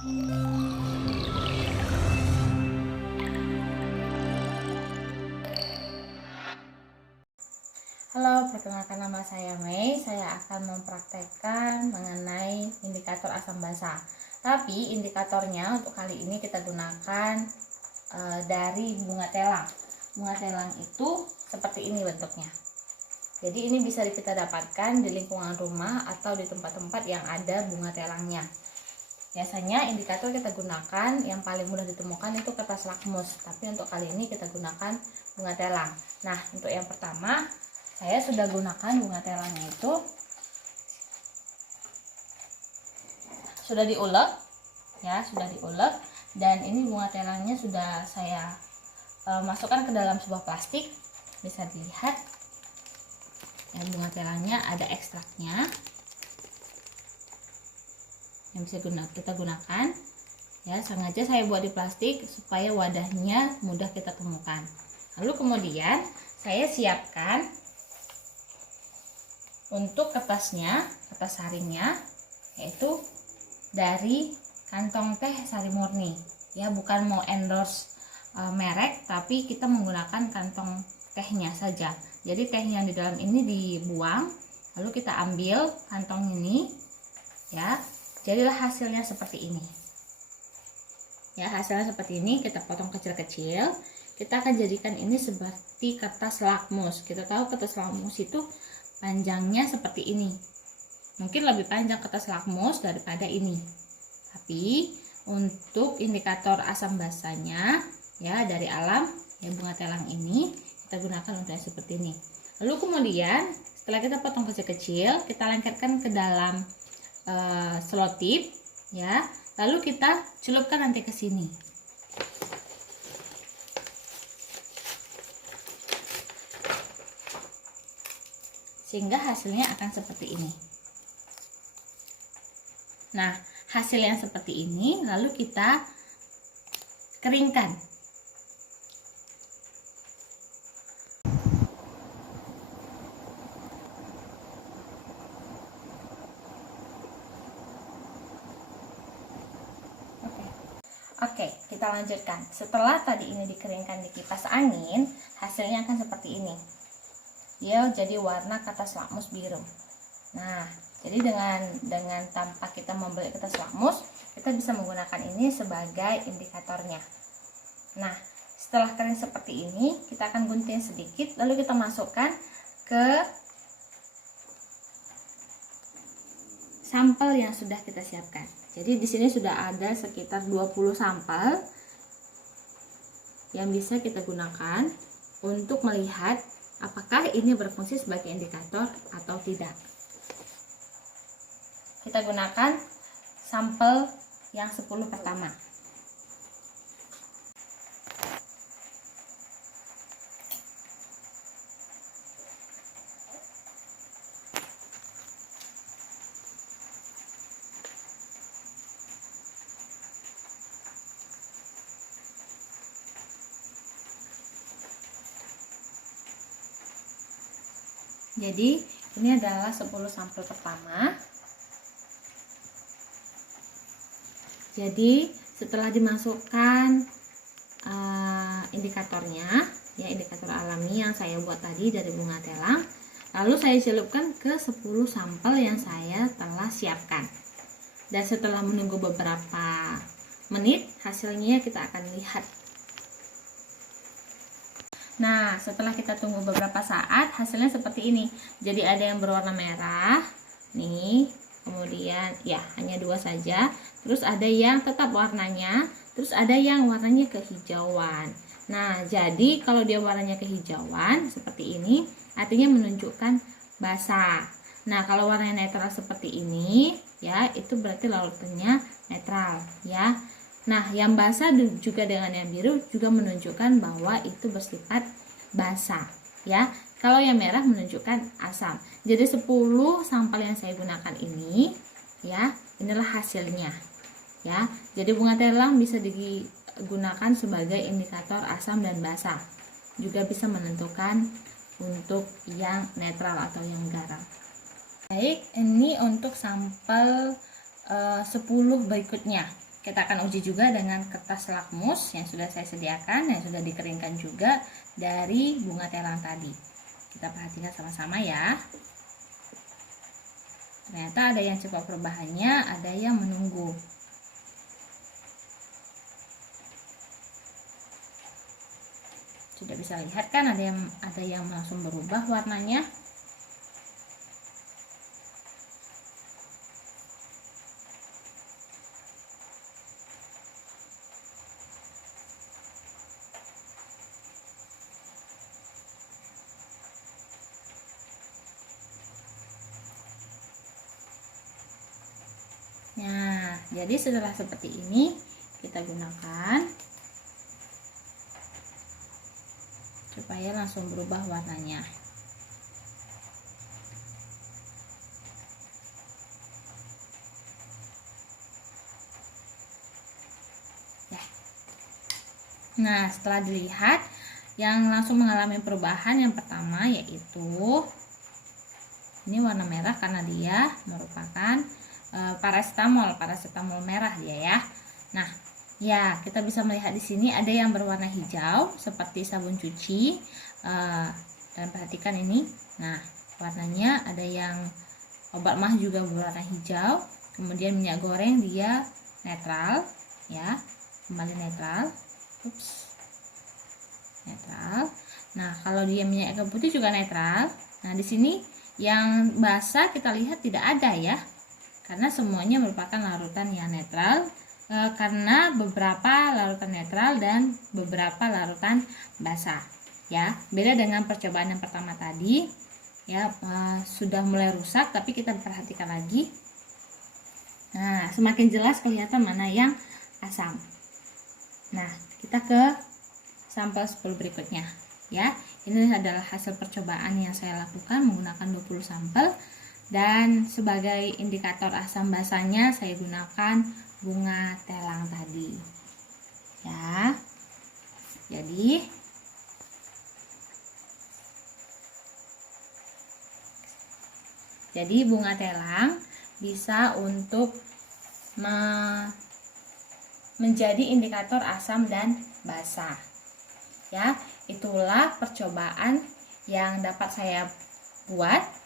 Halo, perkenalkan nama saya Mei. Saya akan mempraktekkan mengenai indikator asam basa. Tapi indikatornya untuk kali ini kita gunakan dari bunga telang. Bunga telang itu seperti ini bentuknya. Jadi ini bisa kita dapatkan di lingkungan rumah atau di tempat-tempat yang ada bunga telangnya. Biasanya indikator kita gunakan yang paling mudah ditemukan itu kertas lakmus. Tapi untuk kali ini kita gunakan bunga telang. Nah, untuk yang pertama saya sudah gunakan bunga telangnya itu sudah diulek ya, dan ini bunga telangnya sudah saya masukkan ke dalam sebuah plastik. Bisa dilihat ya, bunga telangnya ada ekstraknya yang bisa kita gunakan ya. Sengaja saya buat di plastik supaya wadahnya mudah kita temukan. Lalu kemudian saya siapkan untuk kertasnya, kertas saringnya, yaitu dari kantong teh Sari Murni ya, bukan mau endorse merek, tapi kita menggunakan kantong tehnya saja. Jadi teh yang di dalam ini dibuang, lalu kita ambil kantong ini ya, jadilah hasilnya seperti ini ya. Hasilnya seperti ini, kita potong kecil-kecil. Kita akan jadikan ini seperti kertas lakmus. Kita tahu kertas lakmus itu panjangnya seperti ini, mungkin lebih panjang kertas lakmus daripada ini. Tapi untuk indikator asam basanya ya dari alam ya, bunga telang ini kita gunakan untuk yang seperti ini. Lalu kemudian setelah kita potong kecil-kecil, kita lengketkan ke dalam selotip ya, lalu kita celupkan nanti ke sini. Sehingga hasilnya akan seperti ini. Nah, hasil yang seperti ini lalu kita keringkan. Oke, kita lanjutkan. Setelah tadi ini dikeringkan di kipas angin, hasilnya akan seperti ini. Dia jadi warna kertas lakmus biru. Nah, jadi dengan tanpa kita membeli kertas lakmus, kita bisa menggunakan ini sebagai indikatornya. Nah, setelah kering seperti ini, kita akan gunting sedikit, lalu kita masukkan ke sampel yang sudah kita siapkan. Jadi di sini sudah ada sekitar 20 sampel yang bisa kita gunakan untuk melihat apakah ini berfungsi sebagai indikator atau tidak. Kita gunakan sampel yang 10 pertama. Jadi ini adalah 10 sampel pertama. Jadi setelah dimasukkan indikatornya ya, indikator alami yang saya buat tadi dari bunga telang, lalu saya celupkan ke 10 sampel yang saya telah siapkan. Dan setelah menunggu beberapa menit, hasilnya kita akan lihat. Nah, setelah kita tunggu beberapa saat, hasilnya seperti ini. Jadi ada yang berwarna merah nih, kemudian ya hanya 2 saja. Terus ada yang tetap warnanya, terus ada yang warnanya kehijauan. Nah, jadi kalau dia warnanya kehijauan seperti ini, artinya menunjukkan basah. Nah, kalau warnanya netral seperti ini ya, itu berarti larutannya netral ya. Nah, yang basah juga dengan yang biru juga menunjukkan bahwa itu bersifat basah ya. Kalau yang merah menunjukkan asam. Jadi 10 sampel yang saya gunakan ini ya, inilah hasilnya ya. Jadi bunga telang bisa digunakan sebagai indikator asam dan basah. Juga bisa menentukan untuk yang netral atau yang garam. Baik, ini untuk sampel 10 berikutnya. kita akan uji juga dengan kertas lakmus yang sudah saya sediakan, yang sudah dikeringkan juga dari bunga telang tadi. Kita perhatikan sama-sama ya. Ternyata ada yang cepat perubahannya, ada yang menunggu. Sudah bisa lihat kan, ada yang langsung berubah warnanya. Nah, jadi setelah seperti ini kita gunakan supaya langsung berubah warnanya. Ya. Nah, setelah dilihat, yang langsung mengalami perubahan yang pertama yaitu ini warna merah karena dia merupakan paracetamol merah dia ya. Nah, ya kita bisa melihat di sini ada yang berwarna hijau seperti sabun cuci, dan perhatikan ini. Nah, warnanya ada yang obat mah juga berwarna hijau. Kemudian minyak goreng dia netral, ya, kembali netral. Netral. Nah, kalau dia minyak kayu putih juga netral. Nah, di sini yang basah kita lihat tidak ada ya. Karena semuanya merupakan larutan yang netral, karena beberapa larutan netral dan beberapa larutan basah ya. Beda dengan percobaan yang pertama tadi ya, sudah mulai rusak tapi kita perhatikan lagi. Nah, semakin jelas kelihatan mana yang asam. Nah, kita ke sampel 10 berikutnya ya. Ini adalah hasil percobaan yang saya lakukan menggunakan 20 sampel. Dan sebagai indikator asam basahnya saya gunakan bunga telang tadi ya. Jadi bunga telang bisa untuk menjadi indikator asam dan basah ya. Itulah percobaan yang dapat saya buat